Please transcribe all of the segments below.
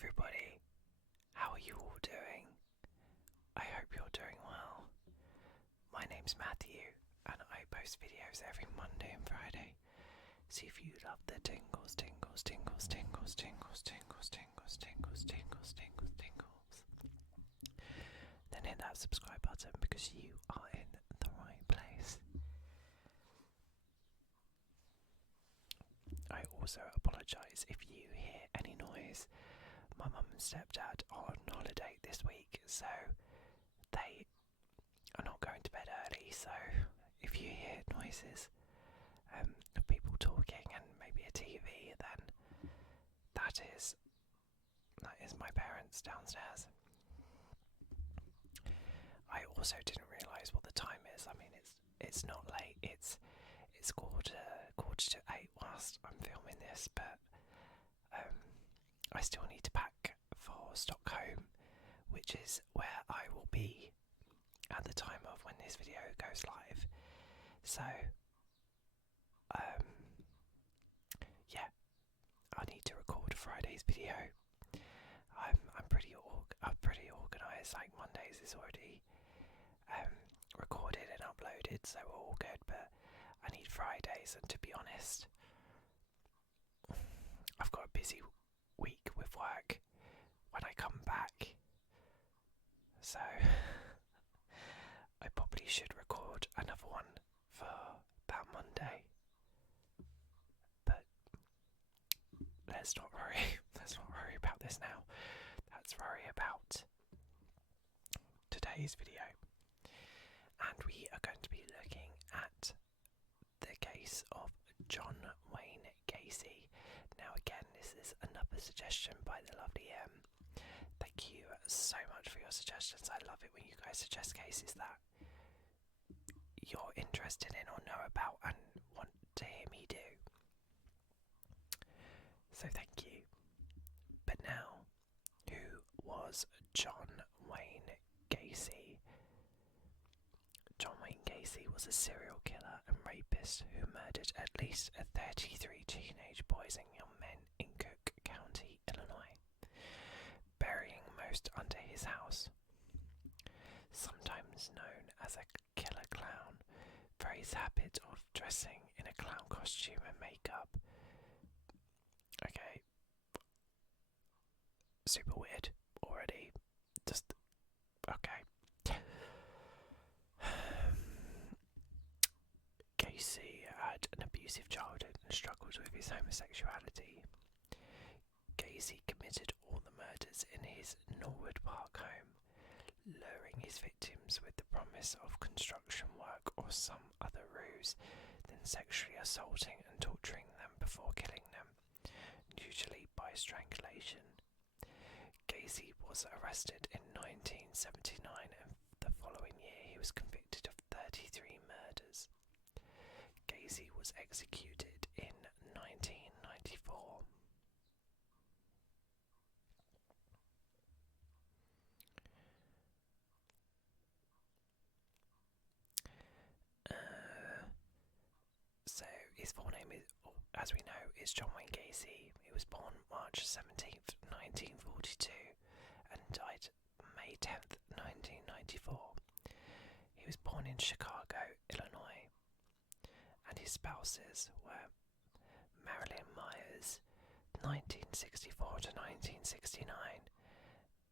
everybody, how are you all doing? I hope you're doing well. My name's Matthew and I post videos every Monday and Friday. So if you love the tingles, then hit that subscribe button because you are in the right place. I also apologise if you hear any noise. My mum and stepdad are on holiday this week, so they are not going to bed early, so if you hear noises of people talking and maybe a TV, then that is my parents downstairs. I also didn't realise what the time is. I mean, it's not late. It's quarter to 8 whilst I'm filming this, but I still need to pack for Stockholm, which is where I will be at the time of when this video goes live. So, yeah, I need to record Friday's video. I'm pretty organised. Like Mondays is already recorded and uploaded, so we're all good. But I need Fridays, and to be honest, I've got a busy week with work when I come back, so I probably should record another one for that Monday, but let's not worry about this now. Let's worry about today's video, and we are going to be looking at the case of John Wayne Gacy. Now again, this is another suggestion by the lovely Thank you so much for your suggestions. I love it when you guys suggest cases that you're interested in or know about and want to hear me do. So thank you. But now, who was John Wayne Gacy? John Wayne Gacy was a serial killer and rapist who murdered at least 33 teenage boys and young men in Cook County, Illinois, burying most under his house. Sometimes known as a killer clown for his habit of dressing in a clown costume and makeup. Okay, super weird already. Just okay. Gacy had an abusive childhood and struggled with his homosexuality. Gacy committed all the murders in his Norwood Park home, luring his victims with the promise of construction work or some other ruse, then sexually assaulting and torturing them before killing them, usually by strangulation. Gacy was arrested in 1979 and the following year he was convicted of 33 murders. Gacy was executed in 1994. So his full name is, as we know, is John Wayne Gacy. He was born March 17th, 1942 and died May 10th, 1994. He was born in Chicago, Illinois, and his spouses were Marilyn Myers, 1964 to 1969,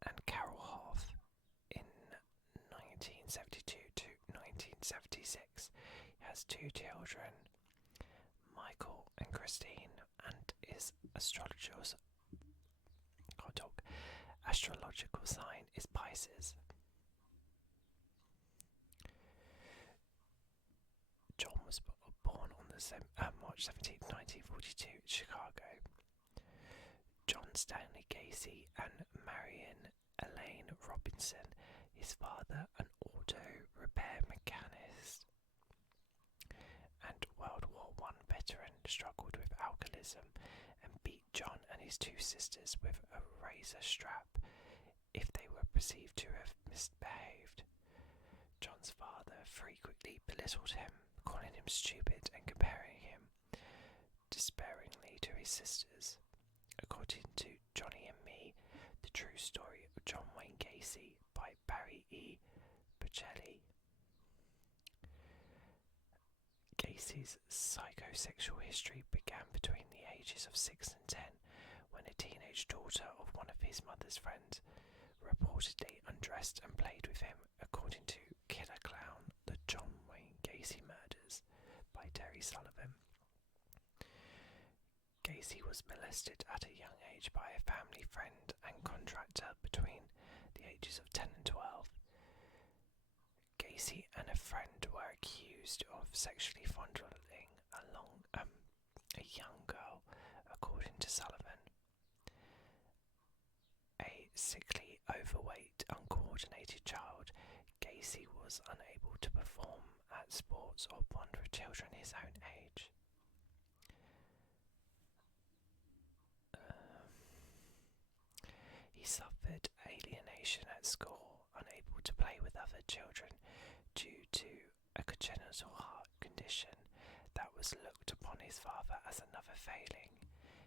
and Carol Hoff in 1972 to 1976. He has 2 children, Michael and Christine, and his astrological sign is Pisces. John was born on March 17, 1942 in Chicago. John Stanley Gacy and Marion Elaine Robinson, his father an auto repair mechanist and World War I veteran, struggled with alcoholism and beat John and his 2 sisters with a razor strap if they were perceived to have misbehaved. John's father frequently belittled him, calling him stupid and comparing him despairingly to his sisters. According to Johnny and Me, Story of John Wayne Gacy by Barry E. Bocelli. Gacy's psychosexual history began between the ages of 6 and 10, when a teenage daughter of one of his mother's friends reportedly undressed and played with him, according to Killer Clown: The John Wayne Gacy Murders by Terry Sullivan. Gacy was molested at a young age by a family friend and contractor between the ages of 10 and 12. Gacy and a friend were accused of sexually fondling a young girl, according to Sullivan. A sickly, overweight, uncoordinated child, Gacy was unable to perform at sports or bond with children his own age. He suffered alienation at school, unable to play with other children due to a congenital heart condition that was looked upon his father as another failing.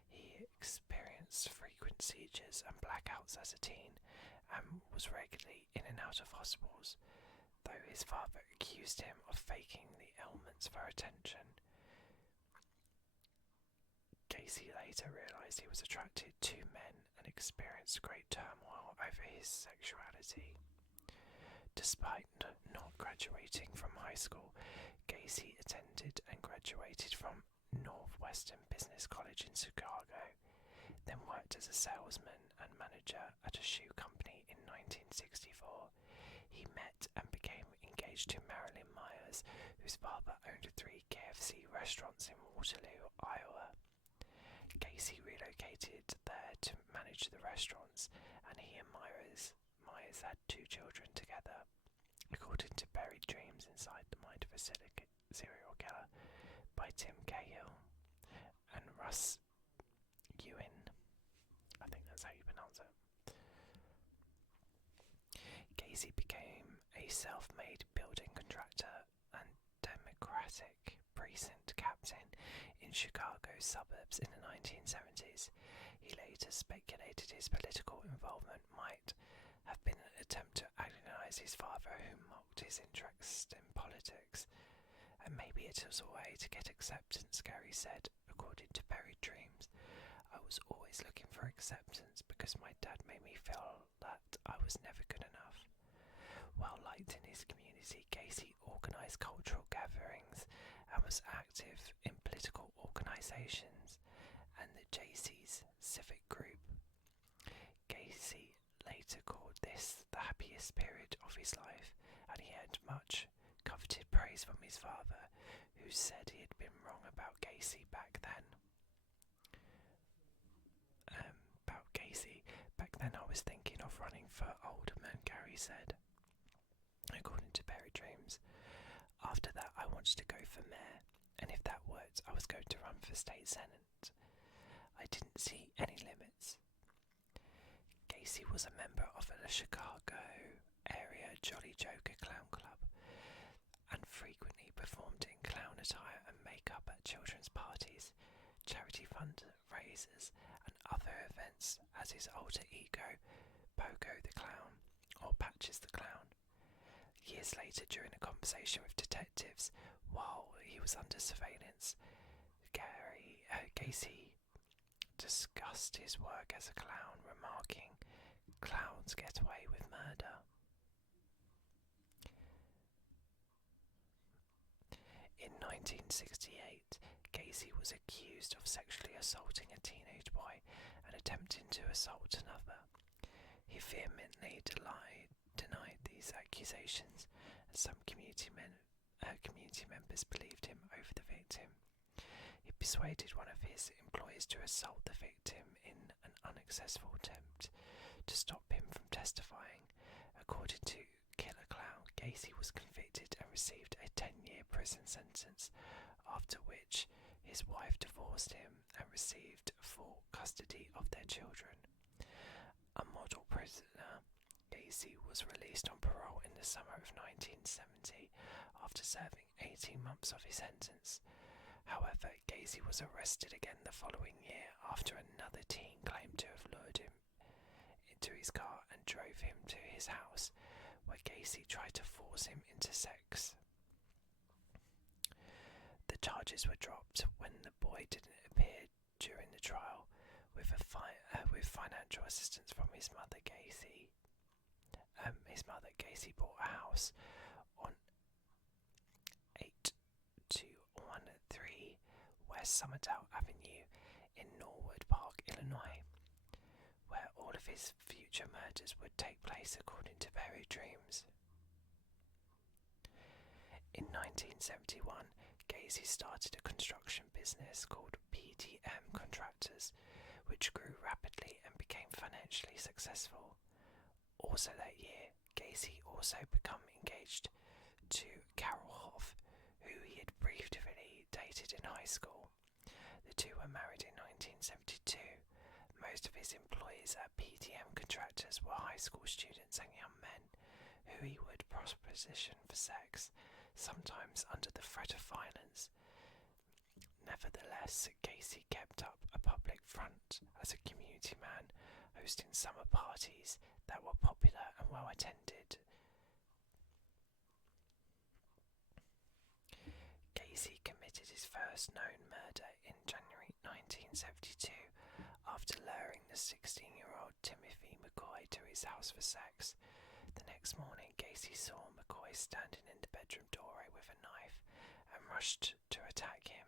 He experienced frequent seizures and blackouts as a teen and was regularly in and out of hospitals, though his father accused him of faking the ailments for attention. Gacy later realised he was attracted to men and experienced great turmoil over his sexuality. Despite not graduating from high school, Gacy attended and graduated from Northwestern Business College in Chicago, then worked as a salesman and manager at a shoe company in 1964. He met and became engaged to Marilyn Myers, whose father owned 3 KFC restaurants in Waterloo, Iowa. Gacy relocated there to manage the restaurants, and he and Myers had 2 children together. According to Buried Dreams Inside the Mind of a Serial Killer by Tim Cahill and Russ Ewing, I think that's how you pronounce it. Gacy became a self-made building contractor and Democratic precinct captain in Chicago's suburbs in the 1970s. He later speculated his political involvement might have been an attempt to alienise his father, who mocked his interest in politics. And maybe it was a way to get acceptance, Gary said, according to Buried Dreams. I was always looking for acceptance because my dad made me feel that I was never good enough. Well liked in his community, Gacy organised cultural gatherings and was active in political organisations and the JC's civic group. Gacy later called this the happiest period of his life, and he earned much coveted praise from his father, who said he had been wrong about Gacy back then. Back then I was thinking of running for alderman, Gary said, according to Buried Dreams. After that I wanted to go for mayor, and if that worked I was going to run for state senate. I didn't see any limits. Gacy was a member of the Chicago area Jolly Joker Clown Club and frequently performed in clown attire and makeup at children's parties, charity fundraisers and other events as his alter ego, Pogo the Clown, or Patches the Clown. Years later, during a conversation with detectives while he was under surveillance, Gacy discussed his work as a clown, remarking, "Clowns get away with murder." In 1968, Gacy was accused of sexually assaulting a teenage boy and attempting to assault another. He vehemently denied these accusations, and some community members believed him over the victim. He persuaded one of his employees to assault the victim in an unsuccessful attempt to stop him from testifying. According to Killer Clown, Gacy was convicted and received a 10-year prison sentence, after which his wife divorced him and received full custody of their children. A model prisoner, Gacy was released on parole in the summer of 1970 after serving 18 months of his sentence. However, Gacy was arrested again the following year after another teen claimed to have lured him into his car and drove him to his house, where Gacy tried to force him into sex. The charges were dropped when the boy didn't appear during the trial, with financial assistance from his mother. Gacy bought a house on 8213 West Somerdale Avenue in Norwood Park, Illinois, where all of his future murders would take place according to varied dreams. In 1971, Gacy started a construction business called PTM Contractors, which grew rapidly and became financially successful. Also that year, Gacy also became engaged to Carol Hoff, who he had briefly dated in high school. The two were married in 1972. Most of his employees at PTM Contractors were high school students and young men, who he would proposition for sex, sometimes under the threat of violence. Nevertheless, Gacy kept up a public front as a community man, hosting summer parties that were popular and well attended. Gacy committed his first known murder in January 1972 after luring the 16-year-old Timothy McCoy to his house for sex. The next morning, Gacy saw McCoy standing in the bedroom doorway with a knife and rushed to attack him,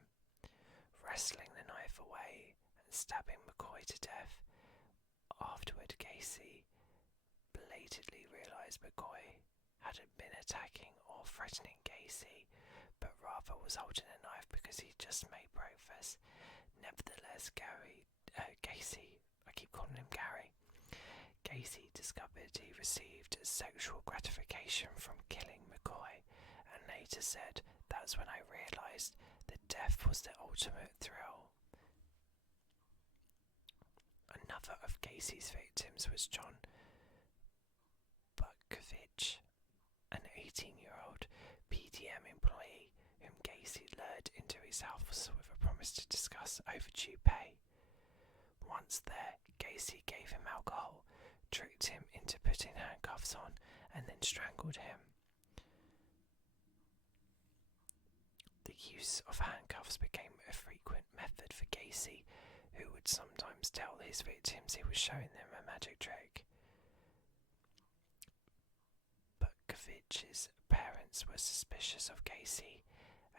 wrestling the knife away and stabbing McCoy to death. Afterward, Gacy belatedly realised McCoy hadn't been attacking or threatening Gacy, but rather was holding a knife because he'd just made breakfast. Nevertheless, Gacy discovered he received sexual gratification from killing McCoy, and later said, "That's when I realised that death was the ultimate thrill." Another of Gacy's victims was John Buckovich, an 18-year-old PTM employee whom Gacy lured into his house with a promise to discuss overdue pay. Once there, Gacy gave him alcohol, tricked him into putting handcuffs on, and then strangled him. The use of handcuffs became a frequent method for Gacy, who would sometimes tell his victims he was showing them a magic trick. Buckovich's parents were suspicious of Gacy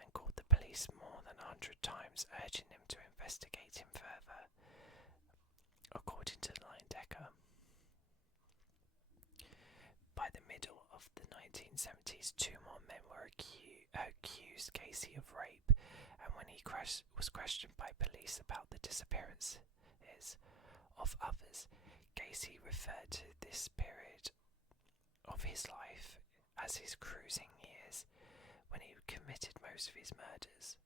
and called the police more than 100 times, urging them to investigate him further. According to Linedecker, by the middle of the 1970s, 2 more men were accused Gacy of rape, and when he was questioned by police about the disappearances of others, Gacy referred to this period of his life as his cruising years, when he committed most of his murders.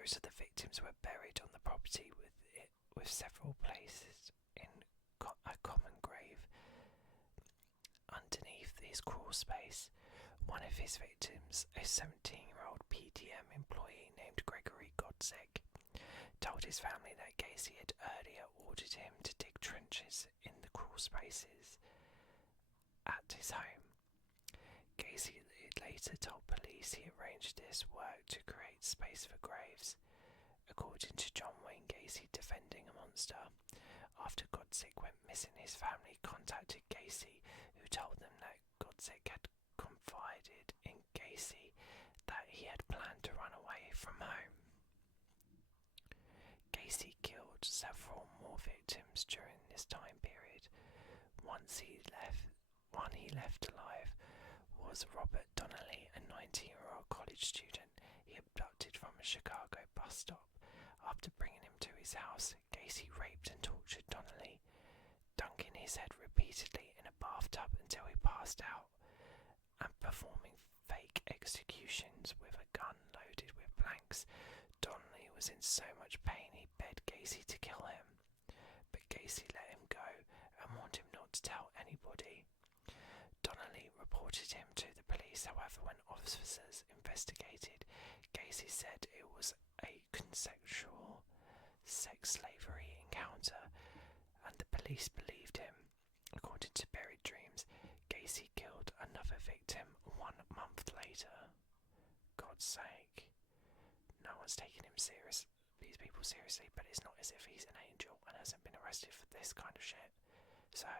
Most of the victims were buried on the property, with several places in a common grave underneath his crawl space. One of his victims, a 17-year-old PTM employee named Gregory Godzik, told his family that Gacy had earlier ordered him to dig trenches in the crawl spaces at his home. Gacy later told police he arranged this work to create space for graves. According to John Wayne Gacy defending a monster, after Godzik went missing, his family contacted Gacy, who told them that Godzik had confided in Gacy that he had planned to run away from home. Gacy killed several more victims during this time period. One he left alive was Robert Donnelly, a 19-year-old college student he abducted from a Chicago bus stop. After bringing him to his house, Gacy raped and tortured Donnelly, dunking his head repeatedly in a bathtub until he passed out, and performing fake executions with a gun loaded with blanks. Donnelly was in so much pain he begged Gacy to kill him, but Gacy let him go and warned him not to tell anybody. Donnelly reported him to the police. However, when officers investigated, Gacy said it was a consensual sex slavery encounter, and the police believed him. According According to Buried Dreams, Gacy killed another victim 1 month later. God's sake. No one's taking these people seriously, but it's not as if he's an angel and hasn't been arrested for this kind of shit. So,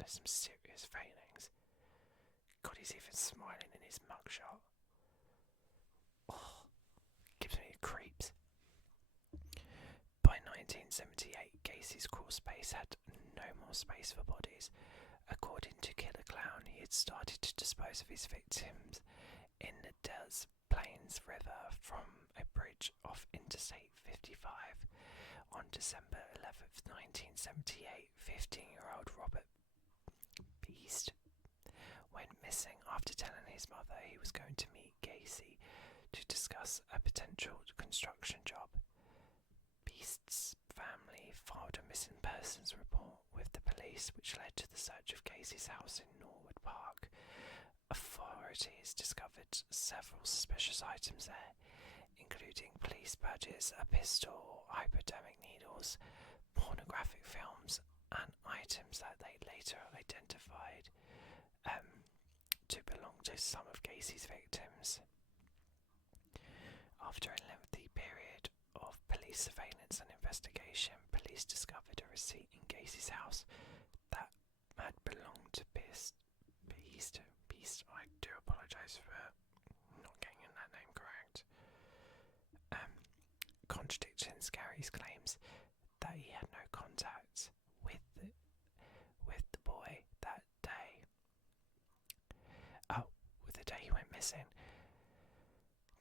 there's some serious failings. God, he's even smiling in his mugshot. Oh, gives me the creeps. By 1978, Gacy's crawl space had no more space for bodies. According to Killer Clown, he had started to dispose of his victims in the Des Plaines River from a bridge off Interstate 55. On December 11th, 1978, 15-year-old Robert Beast went missing after telling his mother he was going to meet Gacy to discuss a potential construction job. Beast's family filed a missing persons report with the police, which led to the search of Gacy's house in Norwood Park. Authorities discovered several suspicious items there, including police badges, a pistol, hypodermic needles, pornographic films, and items that they later identified to belong to some of Gacy's victims. After a lengthy period of police surveillance and investigation, police discovered a receipt in Gacy's house that had belonged to Beast. I do apologise for not getting that name correct. Contradicting Gary's claims that he had no contact with the boy that day. With the day he went missing.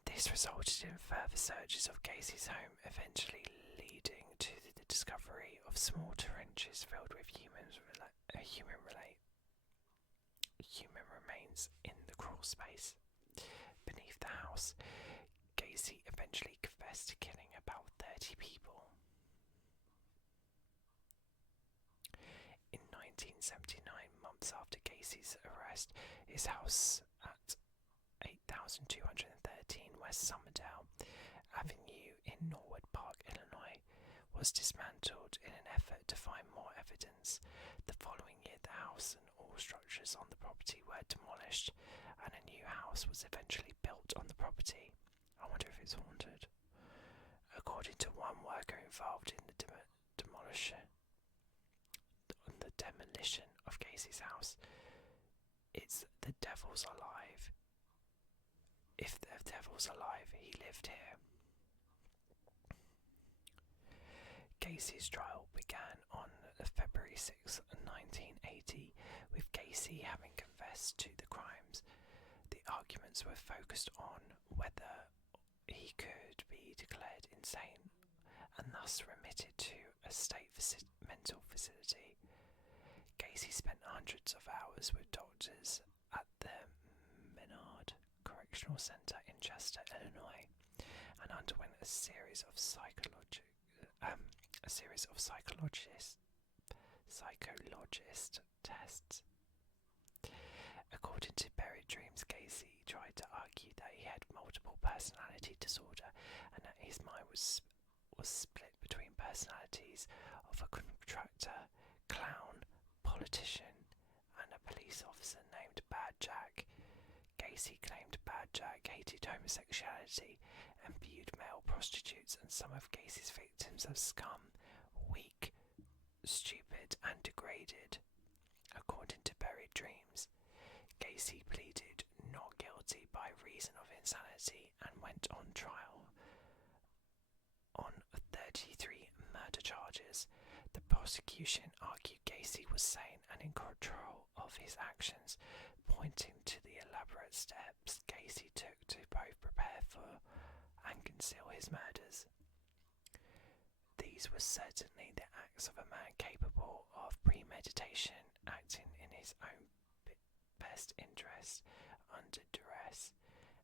This resulted in further searches of Gacy's home, eventually leading to the discovery of small trenches filled with human remains in the crawl space beneath the house. Gacy eventually confessed to killing about 30 people. In 1979, months after Gacy's arrest, his house at 8213 West Summerdale Avenue in Norwood Park, Illinois, was dismantled in an effort to find more evidence. The following year, the house and all structures on the property were demolished, and a new house was eventually built on the property. I wonder if it's haunted. According to one worker involved in the demolition of Gacy's house, it's the devil's alive. If the devil's alive, he lived here. Gacy's trial began on February 6, 1980, with Gacy having confessed to the crimes. The arguments were focused on whether he could be declared insane and thus remitted to a state mental facility. Gacy spent hundreds of hours with doctors at the Menard Correctional Center in Chester, Illinois, and underwent a series of psychologist tests. According to Buried Dreams, Gacy tried to argue that he had multiple personality disorder and that his mind was split between personalities of a contractor, clown, politician, and a police officer named Bad Jack. Gacy claimed Bad Jack hated homosexuality and viewed male prostitutes and some of Gacy's victims as scum, weak, stupid, and degraded. According to Buried Dreams, Gacy pleaded not guilty by reason of insanity and went on trial on 33 murder charges. The prosecution argued Gacy was sane and in control of his actions, pointing to the elaborate steps Gacy took to both prepare for and conceal his murders. These were certainly the acts of a man capable of premeditation, acting in his own best interest under duress,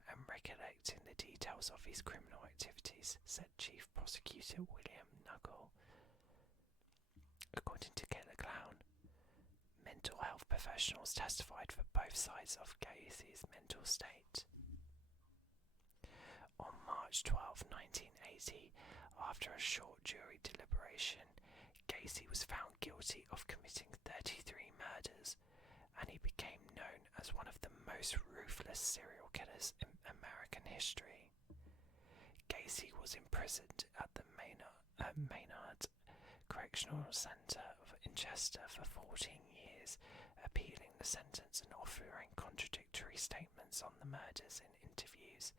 and recollecting the details of his criminal activities, said Chief Prosecutor William Knuckle. According to Killer Clown, mental health professionals testified for both sides of Gacy's mental state. On March 12, 1980, after a short jury deliberation, Gacy was found guilty of committing he became known as one of the most ruthless serial killers in American history. Gacy was imprisoned at the Maynard Correctional Centre in Chester for 14 years, appealing the sentence and offering contradictory statements on the murders in interviews.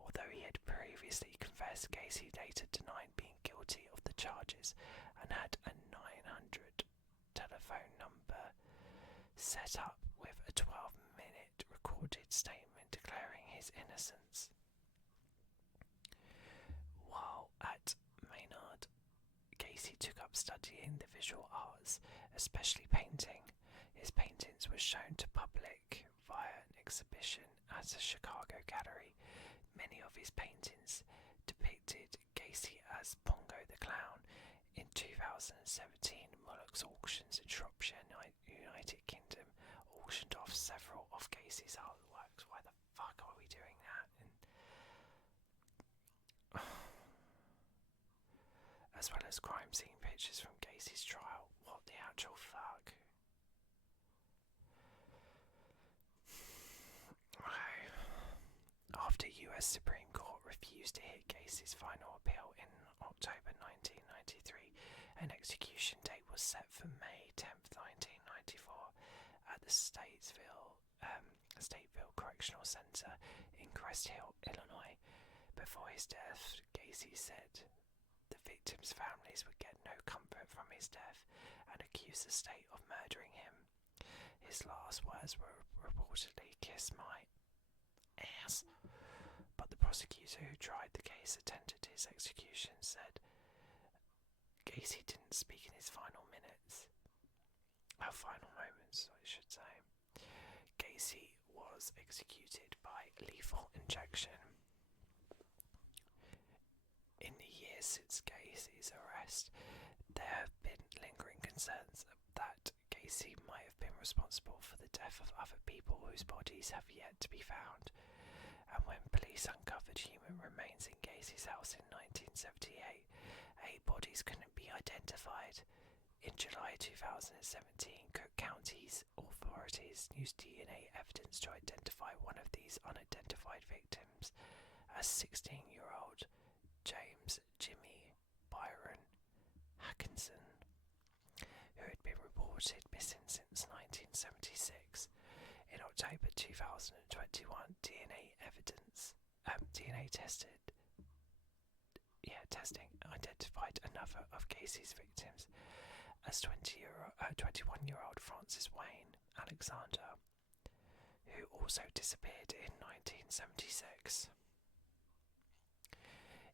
Although he had previously confessed, Gacy later denied being guilty of the charges and had a 900 telephone number set up with a 12-minute recorded statement declaring his innocence. While at Maynard, Gacy took up studying the visual arts, especially painting. His paintings were shown to public via an exhibition at a Chicago gallery. Many of his paintings depicted Gacy as Pongo the Clown. In 2017, Mullock's Auctions in Shropshire, United Kingdom, auctioned off several of Gacy's artworks. Why the fuck are we doing that? As well as crime scene pictures from Gacy's trial. What the actual fuck? After US Supreme Court refused to hear Gacy's final appeal in October 1993, an execution date was set for May 10th, 1994 at the Stateville Correctional Center in Crest Hill, Illinois. Before his death, Gacy said the victims' families would get no comfort from his death and accused the state of murdering him. His last words were reportedly, "Kiss my ass." But the prosecutor who tried the case attended his execution said Gacy didn't speak in his final moments, I should say. Gacy was executed by lethal injection. In the years since Gacy's arrest, there have been lingering concerns that Gacy might have been responsible for the death of other people whose bodies have yet to be found. And when police uncovered human remains in Gacy's house in 1978, 8 bodies couldn't be identified. In July 2017, Cook County's authorities used DNA evidence to identify one of these unidentified victims as 16-year-old James Jimmy Byron Hackinson, who had been reported missing since 1976. In October 2021, testing identified another of Gacy's victims as 21-year-old Francis Wayne Alexander, who also disappeared in 1976.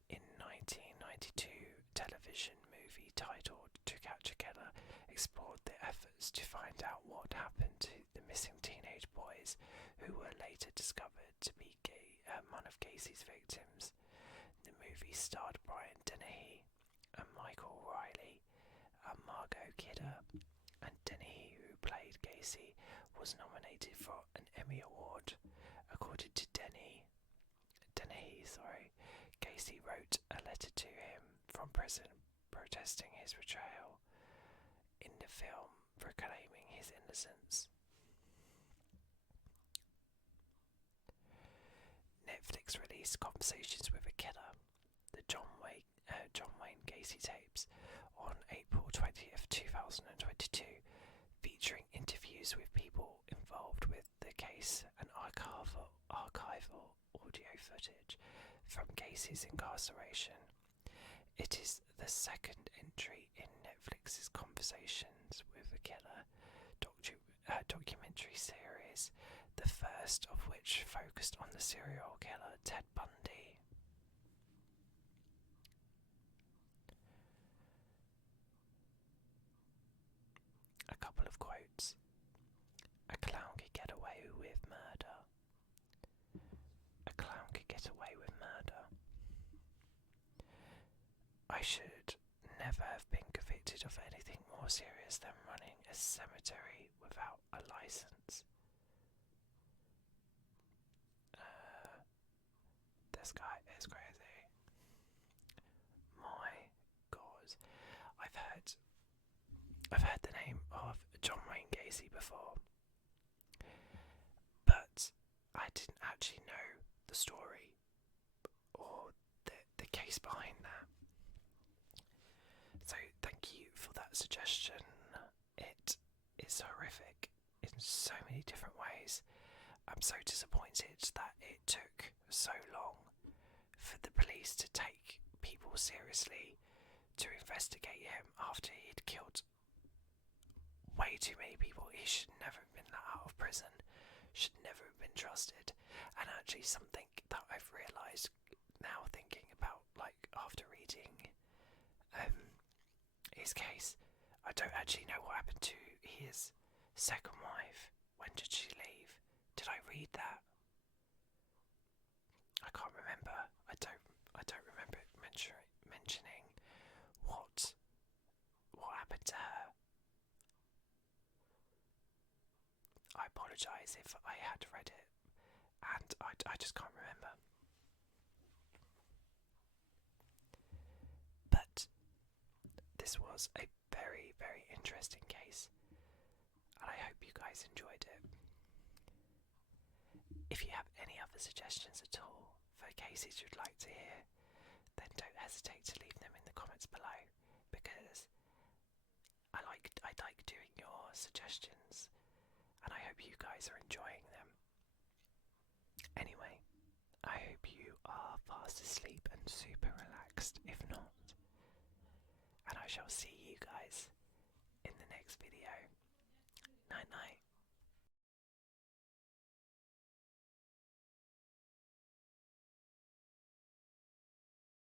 In 1992, television movie titled To Catch a Killer explored the efforts to find out what happened to the missing teenage boys who were later discovered to be one of Gacy's victims. The movie starred Brian Dennehy and Michael Riley, and Margot Kidder, and Dennehy, who played Gacy, was nominated for an Emmy Award. According to Dennehy, Gacy wrote a letter to him from prison protesting his betrayal in the film, proclaiming his innocence. Netflix released Conversations with a Killer, the John Wayne Gacy tapes, on April 20th, 2022, featuring interviews with people involved with the case and archival audio footage from Gacy's incarceration. It is the second entry in Netflix's Conversations with a Killer documentary series, the first of which focused on the serial killer Ted Bundy. A couple of quotes. A clown could get away with murder. A clown could get away with murder. I should never have been convicted of anything more serious than running a cemetery without a license. This guy is crazy. My God. I've heard the name of John Wayne Gacy before. didn't actually know the story or the case behind that. So thank you for that suggestion. It is horrific in so many different ways. I'm so disappointed that it took so long for the police to take people seriously to investigate him after he'd killed way too many people. He should never have been let out of prison, should never have been trusted. And actually something that I've realised now, thinking about, like, after reading his case, I don't actually know what happened to his second wife. When did she leave? Did I read that? I can't remember. I don't remember mentioning what happened to her. I apologise if I had read it, and I just can't remember. But this was a very, very interesting case, and I hope you guys enjoyed it. If you have any other suggestions at all for cases you'd like to hear, then don't hesitate to leave them in the comments below, because I like doing your suggestions, and I hope you guys are enjoying them. Anyway, I hope you are fast asleep and super relaxed, if not. And I shall see you guys in the next video. Night night.